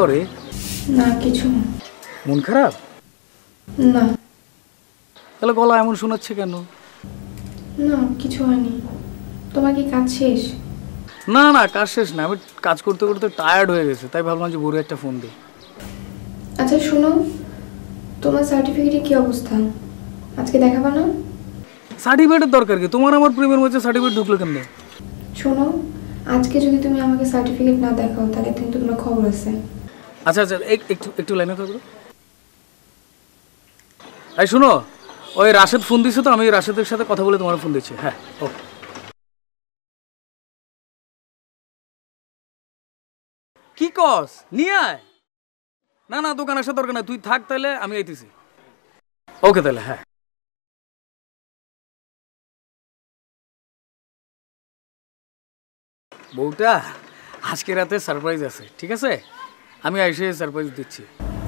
করে? না কিছু না। মন খারাপ? না। তাহলে গলা এমন শোনাচ্ছে কেন? না কিছু হয়নি। তোমার কি কাজ শেষ? না না, কাজ শেষ না, আমি কাজ করতে করতে টায়ার্ড হয়ে গেছে, তাই ভাবলাম যে বড় একটা ফোন দিই। আচ্ছা শোনো, তোমার সার্টিফিকেটের কি অবস্থা? আজকে দেখাবা না? সার্টিফিকেটের দরকার কি? তোমার আমার প্রেমের মধ্যে সার্টিফিকেট ঢুকলো কেমনে? শোনো, আজকে যদি তুমি আমাকে সার্টিফিকেট না দেখাও তাহলে কিন্তু তোমার খবর আছে। আচ্ছা আচ্ছা, একটু একটু লাইনে থাকো। এই শোনো, ওই রাশেদ ফোন দিছে, তো আমি রাশেদের সাথে কথা বলে তোমার ফোন দিচ্ছি। হ্যাঁ ওকে। কি কস? নিয়ে আয়। না না, দোকান আসার দরকার না, তুই থাক, তাহলে আমি আইতেছি। ওকে তাহলে, হ্যাঁ। বউটা আজকে রাতে সারপ্রাইজ আছে, ঠিক আছে? আমি এসে সারপ্রাইজ দিচ্ছি।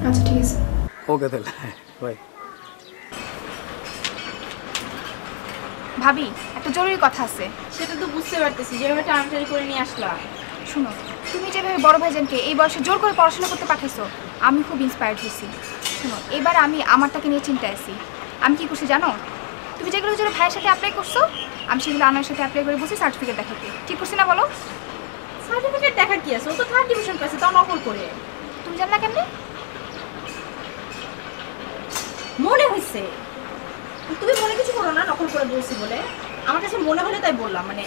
আচ্ছা ঠিক আছে। ওকে তাহলে, হ্যাঁ বাই। ভাবি, একটা জরুরি কথা আছে। সেটা তো বুঝতে পারতেছি, যেভাবে টানাটানি করে নিয়ে আসলাম। শুনো, তুমি যেভাবে বড় ভাইজানকে এই বয়সে জোর করে পড়াশোনা করতে পাঠাইছো, আমি খুব ইন্সপায়ার্ড হয়েছি। শুনো, এবার আমি আমারটাকে নিয়ে চিন্তায় আছি। আমি কি করছি জানো? তুমি যেগুলো যেগুলো ভাইয়ের সাথে অ্যাপ্লাই করছো, আমি সেগুলো আনার সাথে অ্যাপ্লাই করে বসে সার্টিফিকেট দেখাতে। ঠিক করছি না বলো? সার্টিফিকেট দেখার কি আছে? ও তো থার্ড ডিভিশন পাইছে, তাও নকল করে। তুমি জান না কেমনে? মনে হয়েছে। তুমি মনে কিছু করো না, নকল করে বলছি বলে। আমার কাছে মনে হলে তাই বললাম। মানে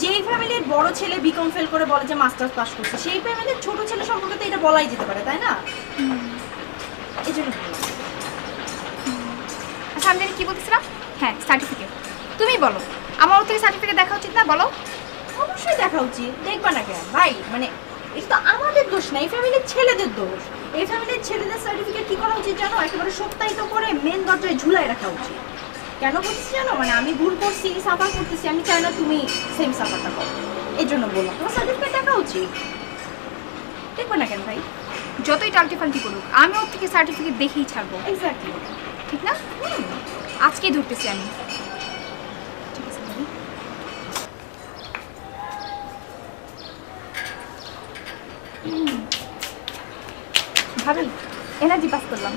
যেই ফ্যামিলির বড় ছেলে বিকম ফেল করে বলে যে মাস্টার্স পাস করছে, সেই ফ্যামিলির ছোট ছেলে সম্পর্কে তো এটা বলাই যেতে পারে, তাই না? এই জন্য আচ্ছা, আমি জানি কি বলতেছিলাম। হ্যাঁ, সার্টিফিকেট। তুমি বলো, আমার ওর থেকে সার্টিফিকেট দেখা উচিত না বলো? অবশ্যই দেখা উচিত। দেখবা না কেন ভাই? মানে এটা তো আমাদের দোষ না, এই ফ্যামিলির ছেলেদের দোষ। এই ফ্যামিলির ছেলেদের সার্টিফিকেট কি করা উচিত জানো? একেবারে সপ্তাহিত করে মেন দরজায় ঝুলাই রাখা উচিত। কেন বলছি জানো? মানে আমি ভুল করছি, সাফার করতেছি, আমি চাই না তুমি সেম সাফারটা করো। এই জন্য বললাম তোমার সার্টিফিকেট দেখা উচিত। দেখবো না কেন ভাই? যতই টাল্টি ফাল্টি করুক, আমি ওর থেকে সার্টিফিকেট দেখেই ছাড়বো। এক্স্যাক্টলি, ঠিক না? আজকেই ধরতেছি আমি। ঠিক আছে ভাবি। ভাবি, এনার্জি পাস করলাম।